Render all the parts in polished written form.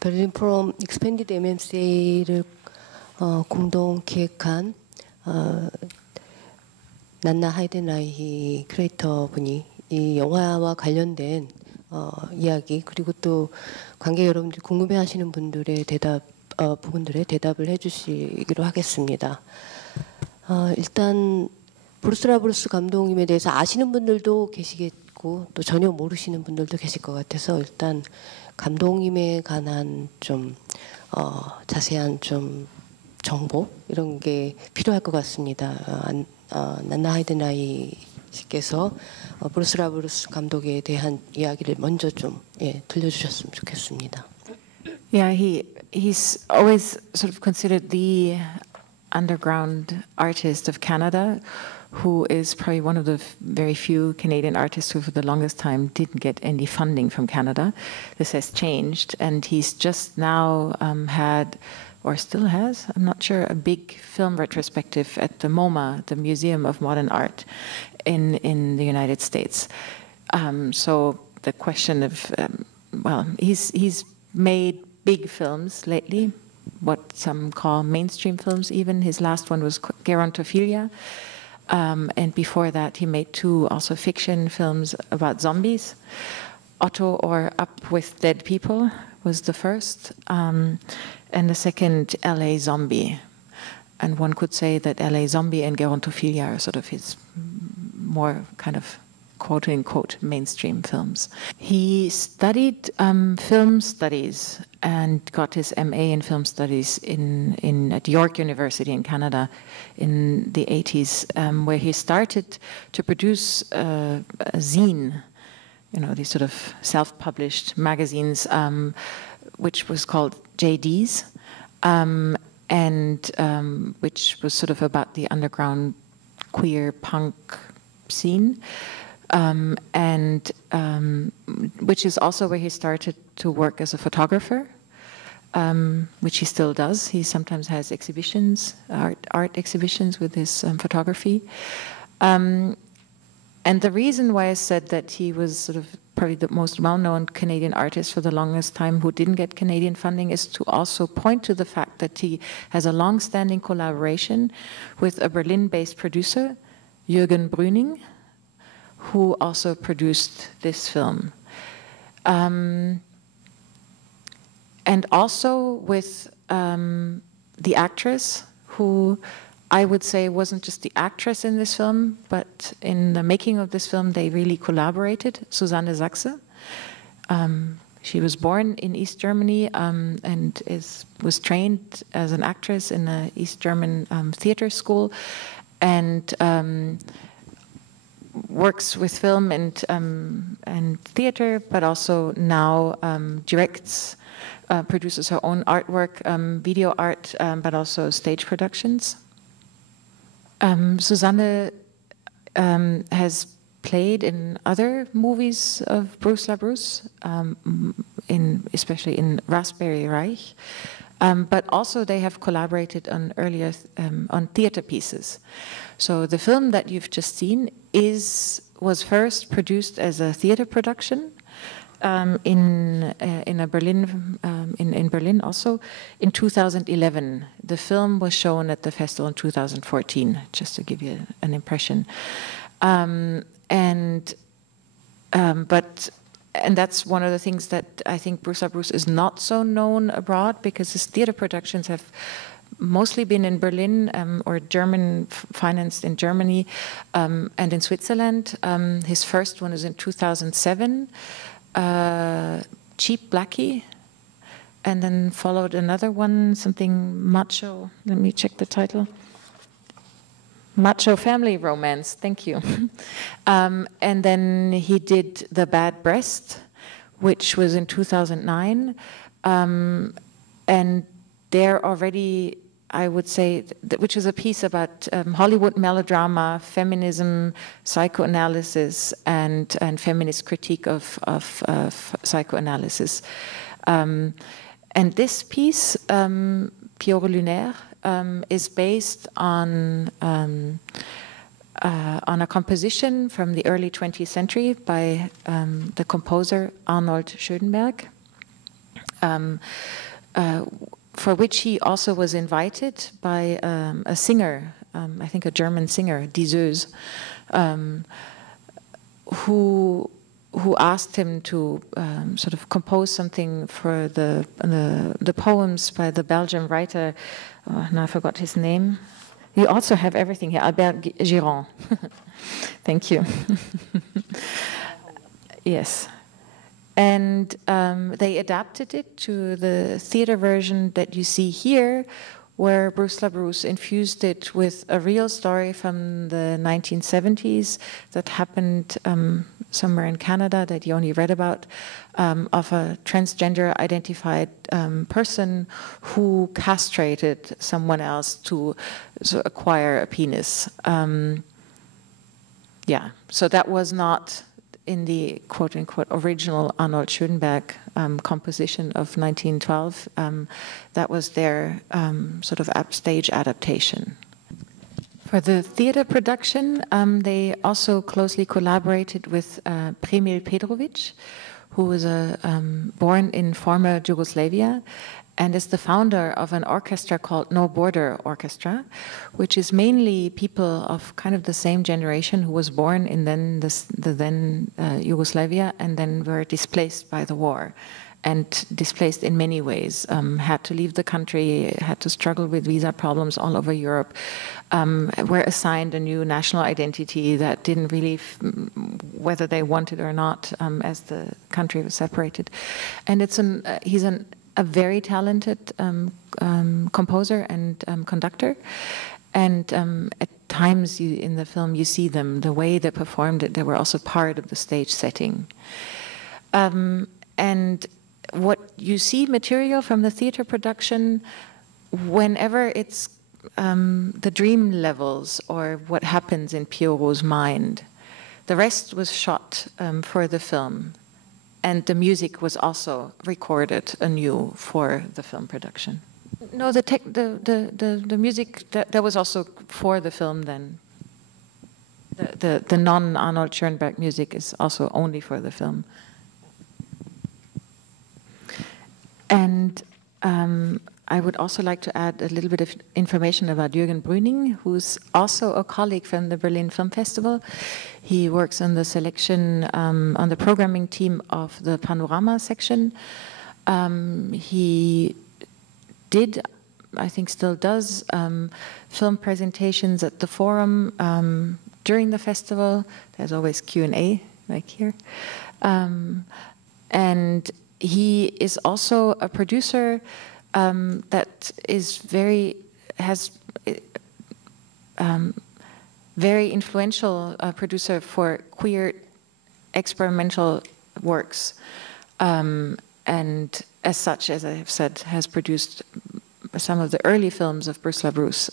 베를린 포럼 익스펜디드 MMCA를 공동 기획한 난나 하이덴라이히 큐레이터 분이 이 영화와 관련된 이야기 그리고 또 관객 여러분들이 궁금해하시는 분들의 부분들에 대답을 해주시기로 하겠습니다. 일단 브루스 라브루스 감독님에 대해서 아시는 분들도 계시겠고 또 전혀 모르시는 분들도 계실 것 같아서 일단 감독님에 관한 좀 자세한 좀 정보 이런 게 필요할 것 같습니다. 난나 하이덴라이히 씨께서 브루스 라브루스 감독에 대한 이야기를 먼저 좀 들려주셨으면 좋겠습니다. Yeah, he's always sort of considered the underground artist of Canada, who is probably one of the very few Canadian artists who for the longest time didn't get any funding from Canada. This has changed, and he's just now had, or still has, I'm not sure, a big film retrospective at the MoMA, the Museum of Modern Art in the United States. So the question of, well, he's made big films lately, what some call mainstream films even. His last one was Gerontophilia. And before that, he made 2 also fiction films about zombies. Otto, or Up with Dead People, was the first. And the second, LA Zombie. And one could say that LA Zombie and Gerontophilia are sort of his more kind of quote-unquote mainstream films. He studied film studies and got his MA in film studies at York University in Canada in the 80s, where he started to produce a zine, you know, these sort of self-published magazines, which was called JDs, and which was sort of about the underground queer punk scene. Which is also where he started to work as a photographer, which he still does. He sometimes has exhibitions, art exhibitions with his photography. And the reason why I said that he was sort of probably the most well-known Canadian artist for the longest time who didn't get Canadian funding is to also point to the fact that he has a long-standing collaboration with a Berlin-based producer, Jürgen Brüning, who also produced this film. And also with the actress, who I would say wasn't just the actress in this film, but in the making of this film, they really collaborated, Susanne Sachse. She was born in East Germany and was trained as an actress in the East German theater school, and works with film and theater, but also now directs, produces her own artwork, video art, but also stage productions. Susanne has played in other movies of Bruce LaBruce, especially in Raspberry Reich, but also they have collaborated on earlier on theater pieces. So the film that you've just seen was first produced as a theater production in Berlin also in 2011. The film was shown at the festival in 2014, just to give you an impression. And that's one of the things that I think Bruce LaBruce is not so known abroad, because his theater productions have mostly been in Berlin or financed in Germany and in Switzerland. His first one is in 2007, Cheap Blackie, and then followed another one, something macho. Let me check the title. Macho Family Romance, thank you. And then he did The Bad Breast, which was in 2009. And there already, I would say, which is a piece about Hollywood melodrama, feminism, psychoanalysis, and feminist critique of psychoanalysis. And this piece, Pierrot Lunaire, is based on a composition from the early 20th century by the composer Arnold Schoenberg. for which he also was invited by a singer, I think a German singer, Diseuse, who asked him to sort of compose something for the poems by the Belgian writer. Now I forgot his name. You also have everything here, Albert Girand. Thank you. Yes. And they adapted it to the theater version that you see here, where Bruce LaBruce infused it with a real story from the 1970s that happened somewhere in Canada that you only read about, of a transgender identified person who castrated someone else to acquire a penis. Yeah, so that was not in the quote-unquote original Arnold Schoenberg composition of 1912. That was their sort of stage adaptation. For the theater production, they also closely collaborated with Premil Pedrovic, who was born in former Yugoslavia and is the founder of an orchestra called No Border Orchestra, which is mainly people of kind of the same generation who was born in then Yugoslavia and then were displaced by the war, and displaced in many ways, had to leave the country, had to struggle with visa problems all over Europe, were assigned a new national identity that didn't really, whether they wanted or not, as the country was separated. And he's a very talented composer and conductor. And at times in the film you see them, the way they performed it, they were also part of the stage setting. And what you see material from the theater production, whenever it's the dream levels or what happens in Pierrot's mind, the rest was shot for the film. And the music was also recorded anew for the film production. No, the music that was also for the film then. The non-Arnold Schoenberg music is also only for the film. And I would also like to add a little bit of information about Jürgen Brüning, who's also a colleague from the Berlin Film Festival. He works on the selection, on the programming team of the Panorama section. He did, I think still does, film presentations at the Forum during the festival. There's always Q&A, like here. And he is also a producer that is very influential producer for queer experimental works, and as such, as I have said, has produced some of the early films of Bruce LaBruce,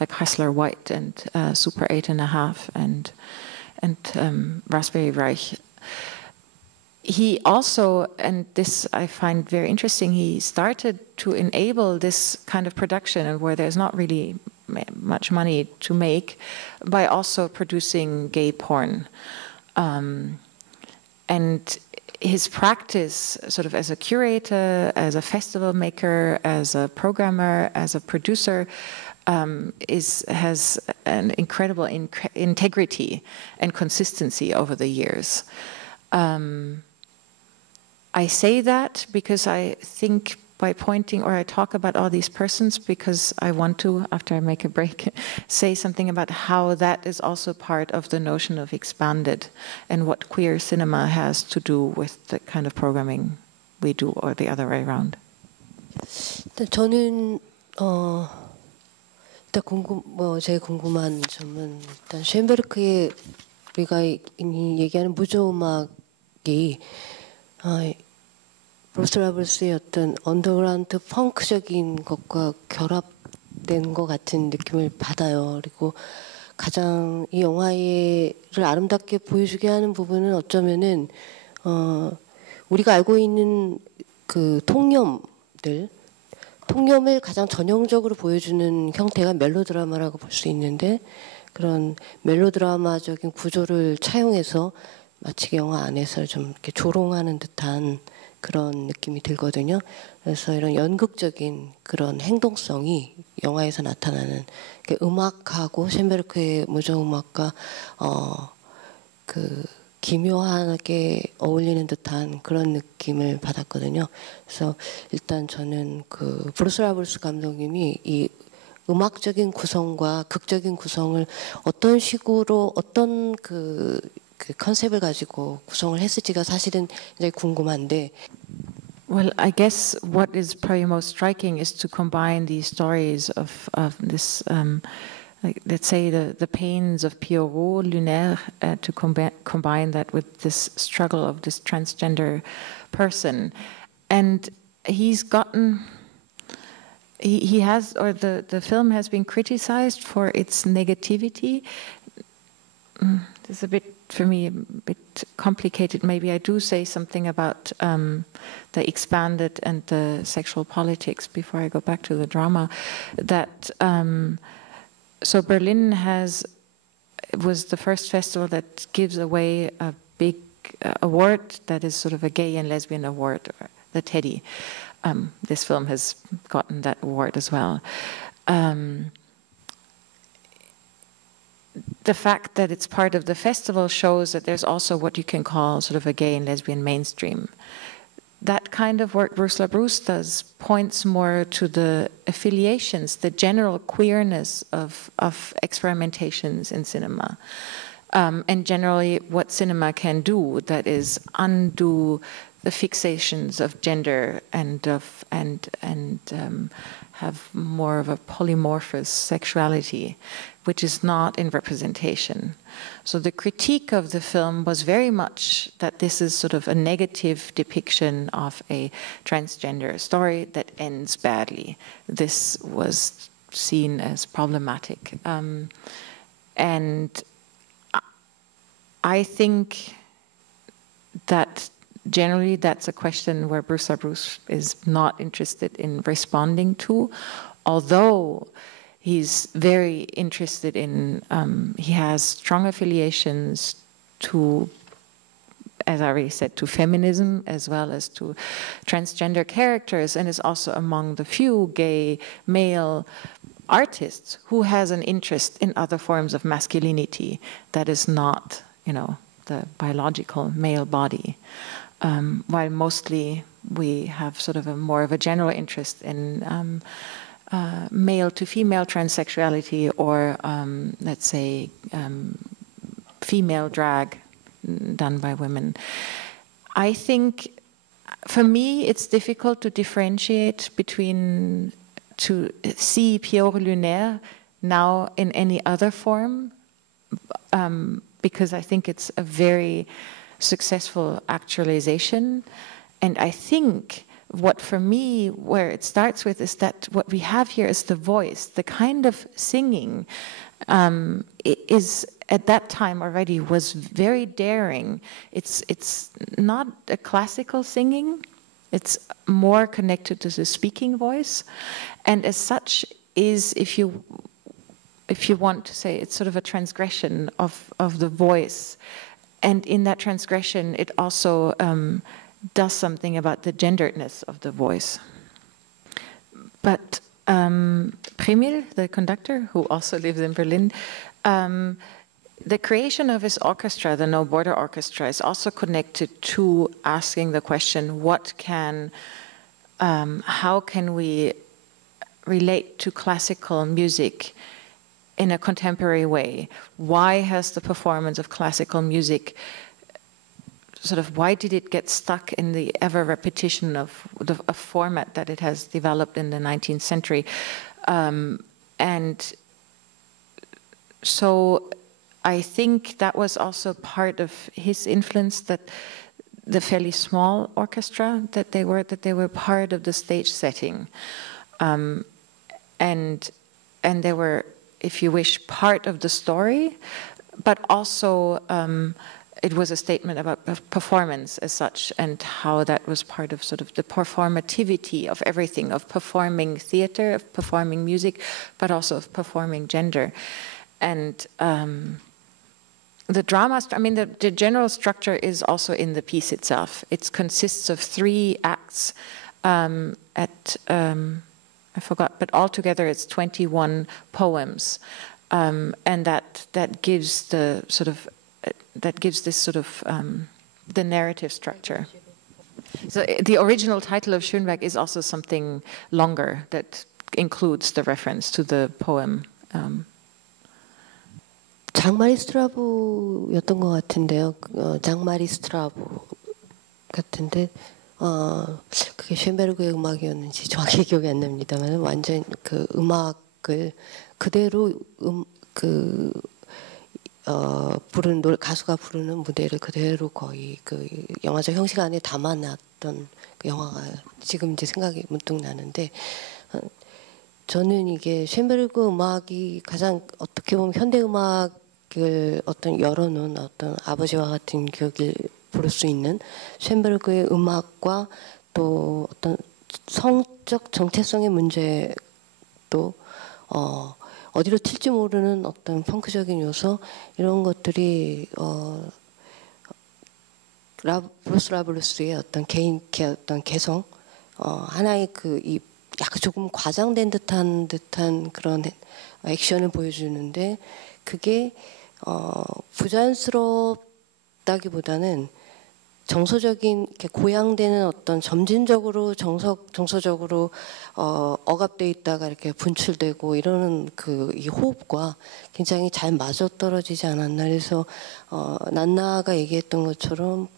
like Hustler White and Super 8.5 and Raspberry Reich. He also, and this I find very interesting, he started to enable this kind of production, and where there's not really much money to make, by also producing gay porn. And his practice, sort of as a curator, as a festival maker, as a programmer, as a producer, has an incredible integrity and consistency over the years. I say that because I think by pointing, or I talk about all these persons because I want to, after I make a break, say something about how that is also part of the notion of expanded and what queer cinema has to do with the kind of programming we do, or the other way around. 저는 일단 제일 궁금한 점은 일단 쉔베르크의 우리가 얘기하는 무저음악이 브루스 라블스의 어떤 언더그라운드 펑크적인 것과 결합된 것 같은 느낌을 받아요. 그리고 가장 이 영화를 아름답게 보여주게 하는 부분은 어쩌면은 우리가 알고 있는 그 통념을 가장 전형적으로 보여주는 형태가 멜로드라마라고 볼 수 있는데, 그런 멜로드라마적인 구조를 차용해서 마치 영화 안에서 좀 이렇게 조롱하는 듯한 그런 느낌이 들거든요. 그래서 이런 연극적인 그런 행동성이 영화에서 나타나는 음악하고 쇤베르크의 무저음악과 그 기묘하게 어울리는 듯한 그런 느낌을 받았거든요. 그래서 일단 저는 그 브루스 감독님이 이 음악적인 구성과 극적인 구성을 어떤 식으로 어떤 그 컨셉을 가지고 구성을 했을지가 사실은 굉장히 궁금한데. Well, I guess what is probably most striking is to combine these stories of this, like, let's say, the pains of Pierrot, Lunaire, to combine that with this struggle of this transgender person. And he's gotten, he has, or the film has been criticized for its negativity. It's a bit, for me, a bit complicated. Maybe I do say something about the expanded and the sexual politics before I go back to the drama. That so Berlin was the first festival that gives away a big award that is sort of a gay and lesbian award, the Teddy. This film has gotten that award as well. The fact that it's part of the festival shows that there's also what you can call sort of a gay and lesbian mainstream. That kind of work Bruce LaBruce does points more to the affiliations, the general queerness of experimentations in cinema, and generally what cinema can do, that is undo the fixations of gender and have more of a polymorphous sexuality, which is not in representation. So the critique of the film was very much that this is sort of a negative depiction of a transgender story that ends badly. This was seen as problematic. And I think that generally that's a question where Bruce is not interested in responding to, although he's very interested in, he has strong affiliations to, as I already said, to feminism as well as to transgender characters, and is also among the few gay male artists who has an interest in other forms of masculinity that is not, you know, the biological male body. While mostly we have sort of a more of a general interest in male to female transsexuality, or let's say female drag done by women. I think for me it's difficult to differentiate between, to see Pierrot Lunaire now in any other form, because I think it's a very successful actualization. And I think what, for me, where it starts with is that what we have here is the voice, the kind of singing is at that time already was very daring. It's not a classical singing, it's more connected to the speaking voice, and as such is, if you want to say, it's sort of a transgression of the voice. And in that transgression, it also does something about the genderedness of the voice. But Premil, the conductor, who also lives in Berlin, the creation of his orchestra, the No Border Orchestra, is also connected to asking the question, how can we relate to classical music in a contemporary way? Why has the performance of classical music why did it get stuck in the ever repetition of a format that it has developed in the 19th century? And so I think that was also part of his influence, that the fairly small orchestra that they were part of the stage setting. And they were, if you wish, part of the story, but also it was a statement about performance as such, and how that was part of sort of the performativity of everything, of performing theater, of performing music, but also of performing gender. And the drama, I mean, the general structure is also in the piece itself. It consists of 3 acts I forgot, but altogether it's 21 poems, and that gives the sort of the narrative structure. So the original title of Schönberg is also something longer that includes the reference to the poem. 장마리 스트라브였던 것 같은데요. 장마리 스트라브 같은데 그게 쉔베르그의 음악이었는지 정확히 기억이 안 납니다만 완전 그 음악을 그대로 부르는 노래 가수가 부르는 무대를 그대로 거의 그 영화적 형식 안에 담아놨던 그 영화가 지금 이제 생각이 문득 나는데 저는 이게 쉔베르그 음악이 가장 어떻게 보면 현대 음악을 어떤 열어놓은 어떤 아버지와 같은 격을 부를 수 있는 쉔베르그의 음악과 또 어떤 성적 정체성의 문제도 어디로 튈지 모르는 어떤 펑크적인 요소 이런 것들이 브루스 어떤 개인의 어떤 개성 하나의 이 약간 조금 과장된 듯한 그런 액션을 보여주는데 그게 부자연스럽다기보다는 정서적인 이렇게 고양되는 어떤 점진적으로 정서적으로 억압돼 있다가 이렇게 분출되고 이러는 이 호흡과 굉장히 잘 맞아떨어지지 않았나. 그래서 난나가 얘기했던 것처럼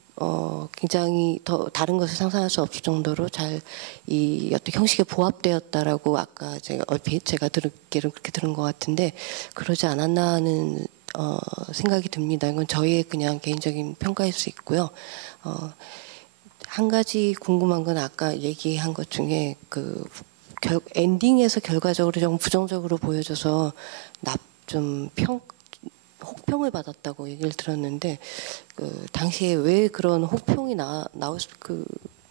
굉장히 더 다른 것을 상상할 수 없을 정도로 잘 이 어떤 형식에 부합되었다라고 아까 제가 얼핏 제가 듣기로 그렇게 들은 것 같은데 그러지 않았나 하는 생각이 듭니다. 이건 저희의 그냥 개인적인 평가일 수 있고요. 한 가지 궁금한 건 아까 얘기한 것 중에 엔딩에서 결과적으로 좀 부정적으로 보여져서 좀 혹평을 받았다고 얘기를 들었는데 당시에 왜 그런 혹평이 나올 수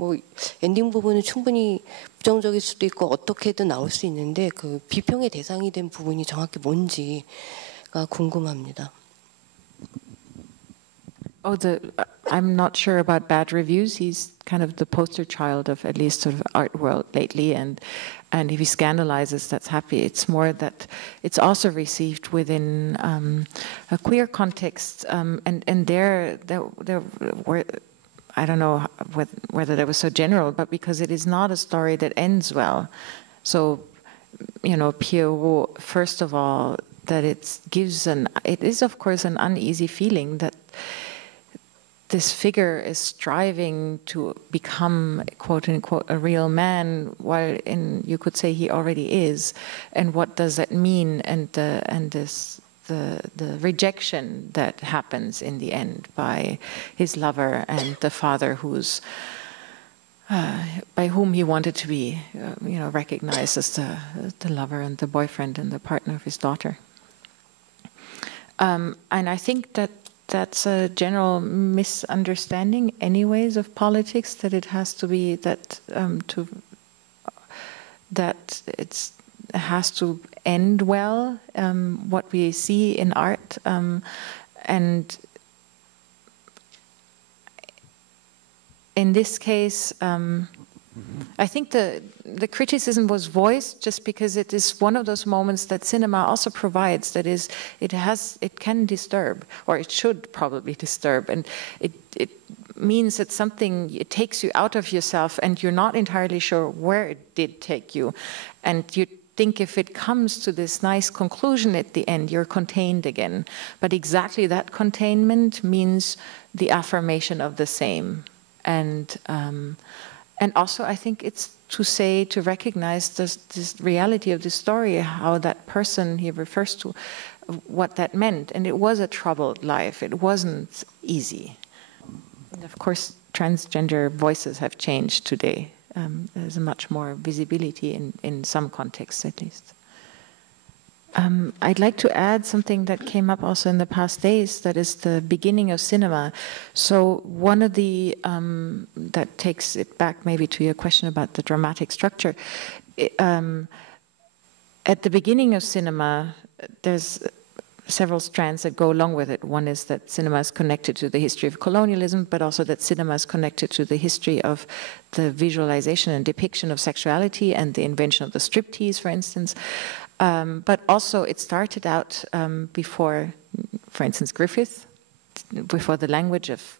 뭐 엔딩 부분은 충분히 부정적일 수도 있고 어떻게든 나올 수 있는데 그 비평의 대상이 된 부분이 정확히 뭔지가 궁금합니다. I'm not sure about bad reviews. He's kind of the poster child of at least sort of art world lately, and if he scandalizes, that's happy. It's more that it's also received within a queer context, and there were. I don't know whether that was so general, but because it is not a story that ends well. So, Pierrot, first of all, that it is of course an uneasy feeling that this figure is striving to become, quote unquote, a real man, while you could say he already is, and what does that mean? And the rejection that happens in the end by his lover and the father by whom he wanted to be, recognized as the lover and the boyfriend and the partner of his daughter. And I think that's a general misunderstanding anyways of politics, that it has to be that it has to end well, what we see in art, and in this case I think the criticism was voiced just because it is one of those moments that cinema also provides, that is, it can disturb, or it should probably disturb, and it means that it takes you out of yourself and you're not entirely sure where it did take you, and you think if it comes to this nice conclusion at the end, you're contained again. But exactly that containment means the affirmation of the same, and also I think it's to recognize this reality of the story, how that person he refers to, what that meant. And it was a troubled life. It wasn't easy. And of course, transgender voices have changed today. There's much more visibility in some contexts, at least. I'd like to add something that came up also in the past days, that is the beginning of cinema. So one of the, that takes it back maybe to your question about the dramatic structure. At the beginning of cinema, there's several strands that go along with it. One is that cinema is connected to the history of colonialism, but also that cinema is connected to the history of the visualization and depiction of sexuality and the invention of the striptease, for instance. But also it started out before, for instance, Griffith, before the language of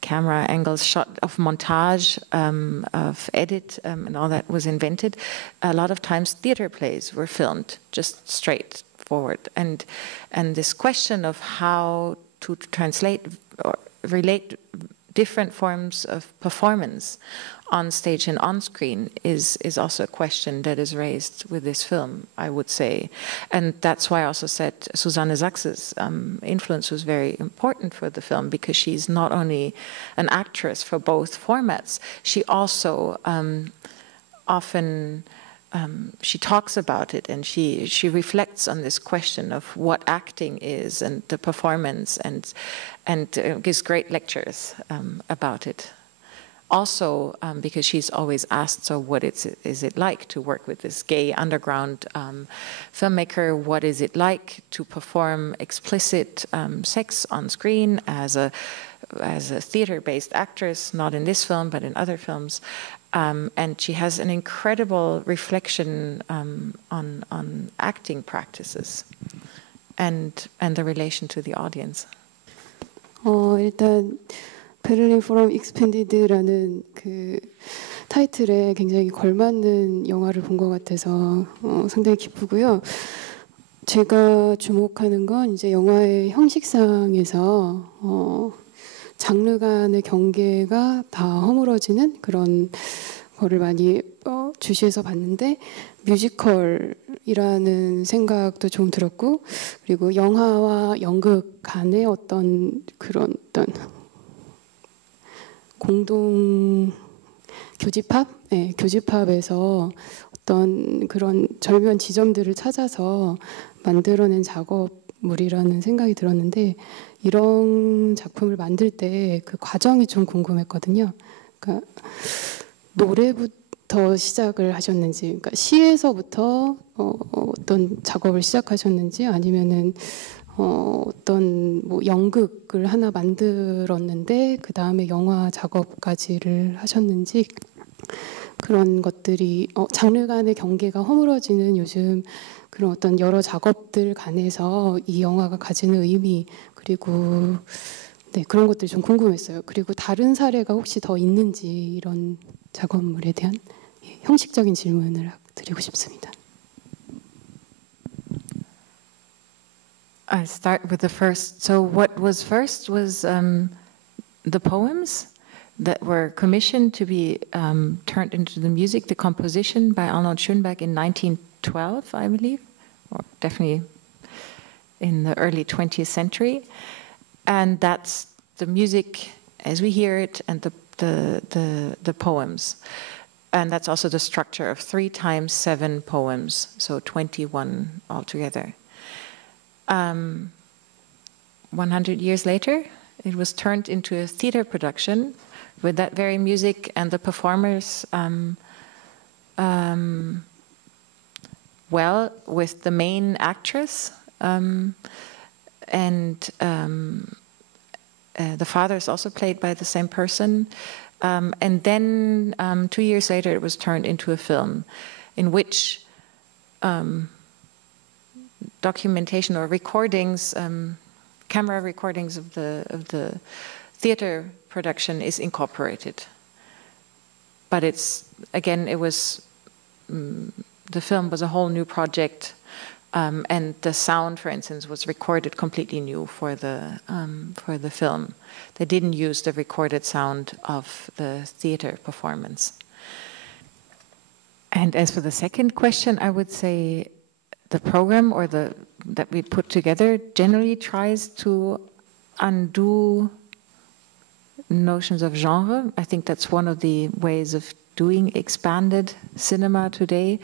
camera angles, shot of montage, of edit, and all that was invented. A lot of times theater plays were filmed just straight forward. And this question of how to translate or relate different forms of performance on stage and on screen is also a question that is raised with this film, I would say. And that's why I also said Susanne Sachs's influence was very important for the film, because she's not only an actress for both formats, she also often she talks about it, and she reflects on this question of what acting is and the performance, and gives great lectures about it. Also, because she's always asked, so what is it like to work with this gay underground filmmaker? What is it like to perform explicit sex on screen as a theater-based actress, not in this film, but in other films? And she has an incredible reflection on acting practices and the relation to the audience. 일단 베를린 포럼 익스펜디드라는 그 타이틀에 굉장히 걸맞는 영화를 본 것 같아서 상당히 기쁘고요. 제가 주목하는 건 이제 영화의 형식상에서 장르 간의 경계가 다 허물어지는 그런 거를 많이 주시해서 봤는데, 뮤지컬이라는 생각도 좀 들었고, 그리고 영화와 연극 간의 어떤 그런 공동 교집합? 네, 교집합에서 어떤 그런 절묘한 지점들을 찾아서 만들어낸 작업물이라는 생각이 들었는데, 이런 작품을 만들 때 그 과정이 좀 궁금했거든요. 그러니까 노래부터 시작을 하셨는지, 그러니까 시에서부터 어떤 작업을 시작하셨는지, 아니면은 어떤 뭐 연극을 하나 만들었는데 그 다음에 영화 작업까지를 하셨는지, 그런 것들이 장르 간의 경계가 허물어지는 요즘 그런 어떤 여러 작업들 간에서 이 영화가 가지는 의미, 그리고 네, 그런 것들이 좀 궁금했어요. 그리고 다른 사례가 혹시 더 있는지, 이런 작업물에 대한 형식적인 질문을 드리고 싶습니다. I'll start with the first. So what was first was the poems that were commissioned to be turned into the music, the composition by Arnold Schönberg in 1912, I believe, or definitely in the early 20th century. And that's the music as we hear it, and the poems. And that's also the structure of 3 times 7 poems, so 21 altogether. 100 years later, it was turned into a theater production with that very music and the performers, well, with the main actress, and the father is also played by the same person. And then 2 years later, it was turned into a film in which documentation or recordings, camera recordings of the theater production is incorporated. But it's, again, it was, the film was a whole new project, and the sound, for instance, was recorded completely new for the film. They didn't use the recorded sound of the theater performance. And as for the second question, I would say the program or that we put together generally tries to undo notions of genre. I think that's one of the ways of doing expanded cinema today.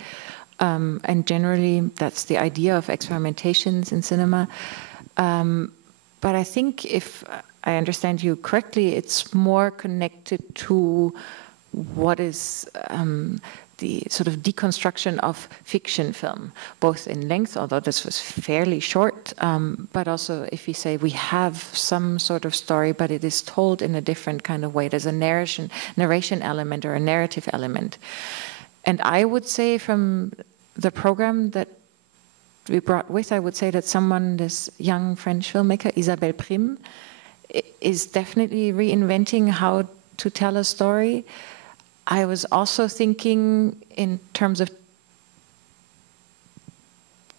And generally, that's the idea of experimentations in cinema. But I think, if I understand you correctly, it's more connected to what is the sort of deconstruction of fiction film, both in length, although this was fairly short, but also if we say we have some sort of story, but it is told in a different kind of way. There's a narration element or a narrative element. And I would say from the program that we brought with, I would say that this young French filmmaker, Isabelle Prim, is definitely reinventing how to tell a story. I was also thinking in terms of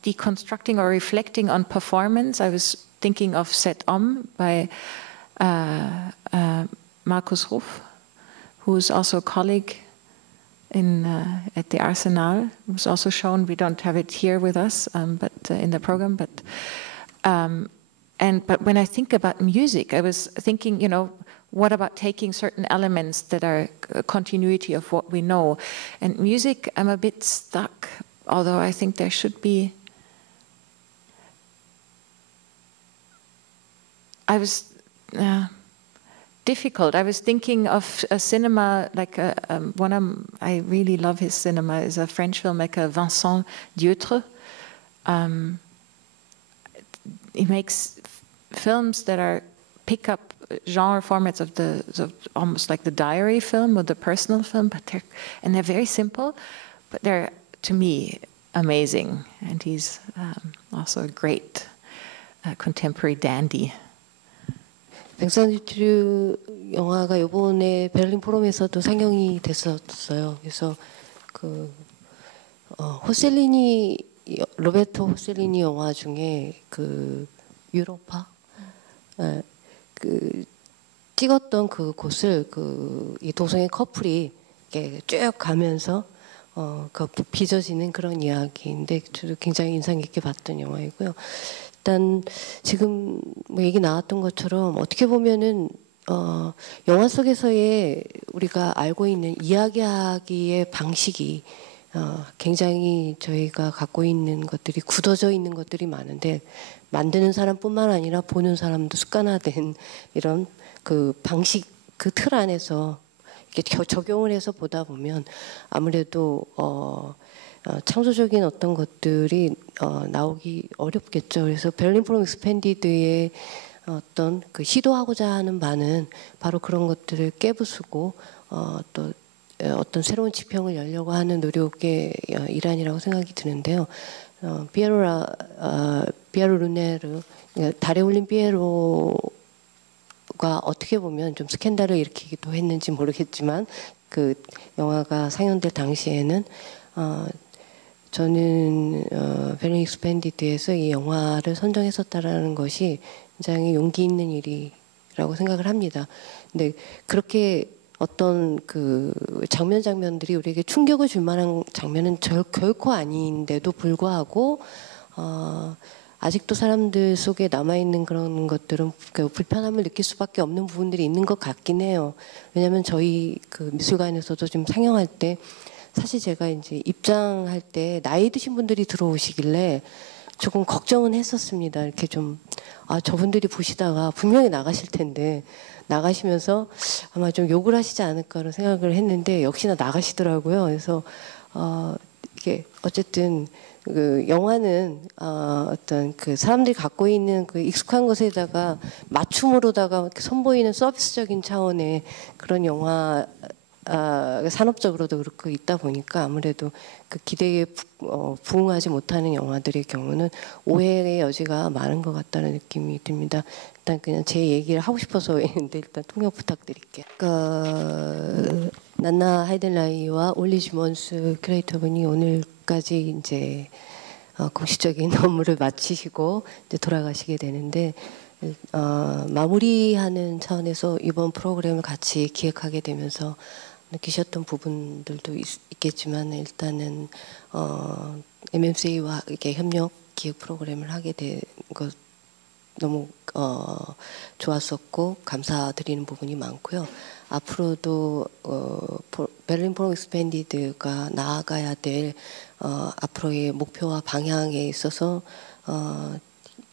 deconstructing or reflecting on performance. I was thinking of Cet Homme by Markus Ruff, who is also a colleague at the Arsenal. It was also shown. We don't have it here with us, but in the program. But when I think about music, I was thinking, what about taking certain elements that are a continuity of what we know? And music, I'm a bit stuck, although I think there should be. I was difficult. I was thinking of a cinema, like I really love his cinema, is a French filmmaker, Vincent Dieudre. He makes films that pick up genre formats of almost like the diary film or the personal film, but they're very simple, but they're, to me, amazing. And he's also a great contemporary dandy. 뱅산주트류 영화가 이번에 베를린 포럼에서도 상영이 됐었어요. 그래서 로베르토 호셀리니 영화 중에 유로파 찍었던 그 곳을 이 도성의 커플이 이렇게 쭉 가면서 빚어지는 그런 이야기인데 저도 굉장히 인상 깊게 봤던 영화이고요. 일단 지금 얘기 나왔던 것처럼 어떻게 보면은 영화 속에서의 우리가 알고 있는 이야기하기의 방식이 굉장히 저희가 갖고 있는 것들이 굳어져 있는 것들이 많은데 만드는 사람뿐만 아니라 보는 사람도 습관화된 이런 그 방식, 그 틀 안에서 이렇게 적용을 해서 보다 보면 아무래도 창조적인 어떤 것들이 나오기 어렵겠죠. 그래서 베를린 포럼 익스펜디드의 어떤 시도하고자 하는 바는 바로 그런 것들을 깨부수고 또 어떤 새로운 지평을 열려고 하는 노력의 일환이라고 생각이 드는데요. 피에로 루네르, 달에 올린 피에로가 어떻게 보면 좀 스캔들을 일으키기도 했는지 모르겠지만 그 영화가 상영될 당시에는 저는 베를린 익스펜디드에서 이 영화를 선정했었다라는 것이 굉장히 용기 있는 일이라고 생각을 합니다. 근데 그렇게 어떤 그 장면들이 우리에게 충격을 줄 만한 장면은 결코 아닌데도 불구하고 아직도 사람들 속에 남아있는 그런 것들은 불편함을 느낄 수밖에 없는 부분들이 있는 것 같긴 해요. 왜냐하면 저희 그 미술관에서도 지금 상영할 때 사실 제가 이제 입장할 때 나이 드신 분들이 들어오시길래 조금 걱정은 했었습니다. 이렇게 좀 저분들이 보시다가 분명히 나가실 텐데 나가시면서 아마 좀 욕을 하시지 않을까라는 생각을 했는데 역시나 나가시더라고요. 그래서 이게 어쨌든 그 영화는 어떤 그 사람들이 갖고 있는 그 익숙한 것에다가 맞춤으로다가 이렇게 선보이는 서비스적인 차원의 그런 영화 산업적으로도 그렇고 있다 보니까 아무래도 그 기대에 부응하지 못하는 영화들의 경우는 오해의 여지가 많은 것 같다는 느낌이 듭니다. 일단 그냥 제 얘기를 하고 싶어서 했는데 일단 통역 부탁드릴게요. 난나 하이덴라이히와 올리 주먼스 큐레이터분이 오늘까지 이제 공식적인 업무를 마치시고 이제 돌아가시게 되는데 마무리하는 차원에서 이번 프로그램을 같이 기획하게 되면서 느끼셨던 부분들도 있겠지만 일단은 MMCA와 이렇게 협력 기획 프로그램을 하게 된 것 너무 좋았었고 감사드리는 부분이 많고요. 앞으로도 베를린 포럼 익스펜디드가 나아가야 될 앞으로의 목표와 방향에 있어서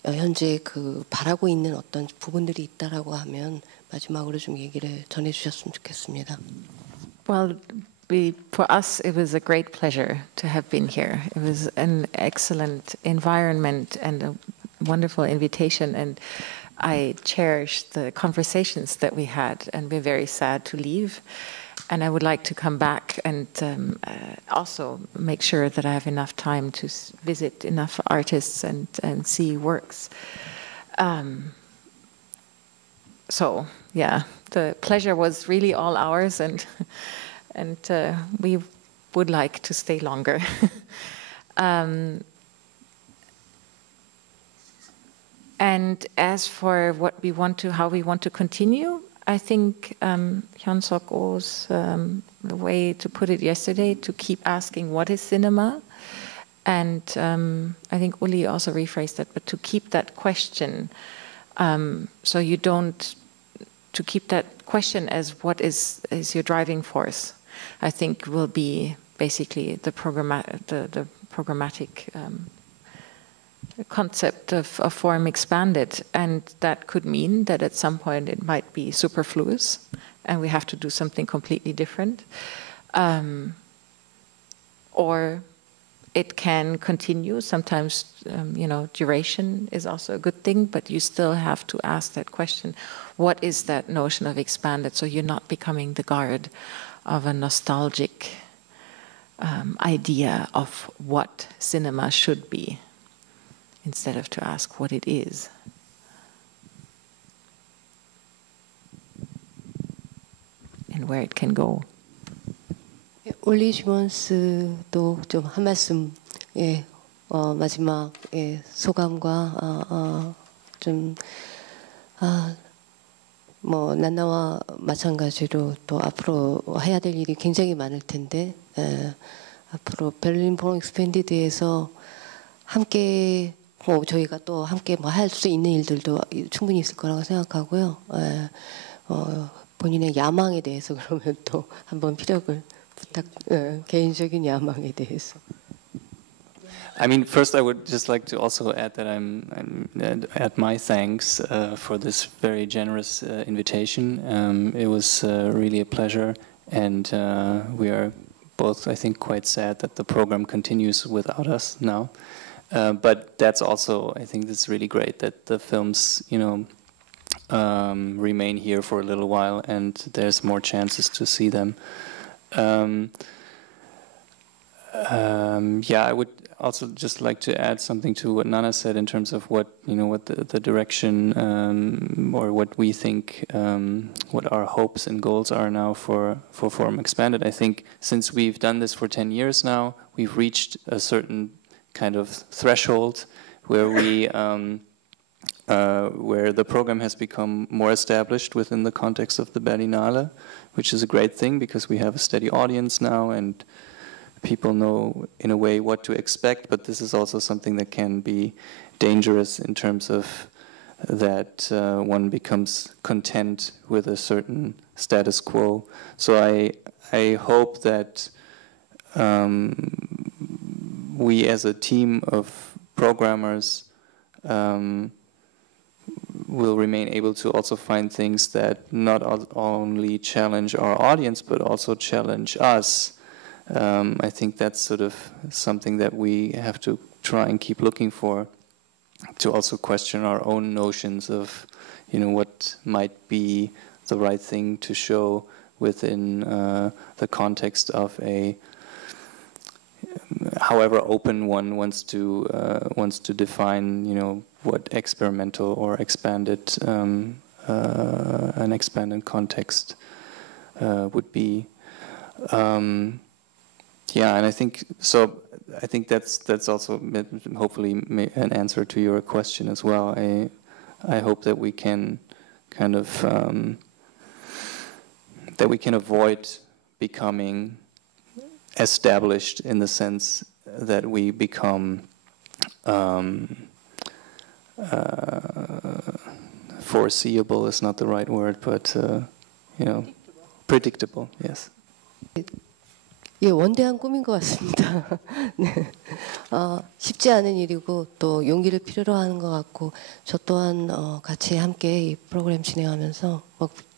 현재 그 바라고 있는 어떤 부분들이 있다라고 하면 마지막으로 좀 얘기를 전해주셨으면 좋겠습니다. Well, for us, it was a great pleasure to have been here. It was an excellent environment and a wonderful invitation, and I cherish the conversations that we had, and we're very sad to leave. And I would like to come back and also make sure that I have enough time to visit enough artists and see works. So yeah, the pleasure was really all ours, and we would like to stay longer. And as for what we want to, how we want to continue, I think Hyun-Suk Oh's the way to put it yesterday, to keep asking what is cinema, and I think Uli also rephrased that, but to keep that question, so you don't, to keep that question as what is your driving force, I think will be basically the programmatic concept of form expanded, and that could mean that at some point it might be superfluous and we have to do something completely different, or it can continue. Sometimes duration is also a good thing, but you still have to ask that question, what is that notion of expanded, so you're not becoming the guard of a nostalgic idea of what cinema should be, instead of to ask what it is. And where it can go. 올리 슈먼스도 좀 한 말씀, 마지막 소감과 뭐 난나와 마찬가지로 또 앞으로 해야 될 일이 굉장히 많을 텐데, 앞으로 베를린 포럼 익스펜디드에서 함께 저희가 또 함께 뭐 할 수 있는 일들도 충분히 있을 거라고 생각하고요. 본인의 야망에 대해서 그러면 또 한번 피력을 개인적인 야망에 대해서. I mean, first I would just like to also add that I'm add my thanks for this very generous invitation. It was really a pleasure, and we are both, I think, quite sad that the program continues without us now. But that's also, I think, it's really great that the films, remain here for a little while, and there's more chances to see them. Yeah, I would also just like to add something to what Nanna said in terms of what the direction or what we think, what our hopes and goals are now for Forum Expanded. I think since we've done this for 10 years now, we've reached a certain kind of threshold where we where the program has become more established within the context of the Berinale, which is a great thing because we have a steady audience now and people know in a way what to expect, but this is also something that can be dangerous in terms of that one becomes content with a certain status quo. So I hope that we as a team of programmers will remain able to also find things that not only challenge our audience but also challenge us. I think that's sort of something that we have to try and keep looking for, to also question our own notions of, what might be the right thing to show within the context of a, however open one wants to define, what experimental or expanded, an expanded context would be. Yeah, and I think so. I think that's also hopefully an answer to your question as well. I hope that we can kind of that we can avoid becoming established in the sense that we become foreseeable is not the right word, but predictable. Yes. 예, 원대한 꿈인 것 같습니다. 네. 쉽지 않은 일이고 또 용기를 필요로 하는 것 같고, 저 또한 같이 함께 이 프로그램 진행하면서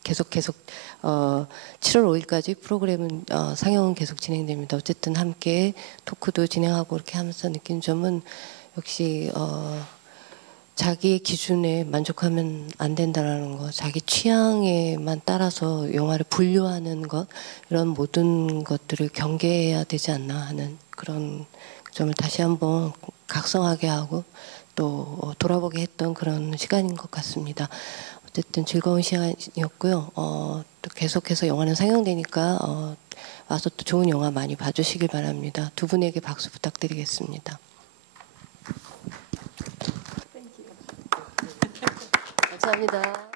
계속 7월 5일까지 프로그램은 상영은 계속 진행됩니다. 어쨌든 함께 토크도 진행하고 이렇게 하면서 느낀 점은 역시 자기의 기준에 만족하면 안 된다라는 거, 자기 취향에만 따라서 영화를 분류하는 것, 이런 모든 것들을 경계해야 되지 않나 하는 그런 점을 다시 한번 각성하게 하고 또 돌아보게 했던 그런 시간인 것 같습니다. 어쨌든 즐거운 시간이었고요. 또 계속해서 영화는 상영되니까 와서 또 좋은 영화 많이 봐주시길 바랍니다. 두 분에게 박수 부탁드리겠습니다. 감사합니다.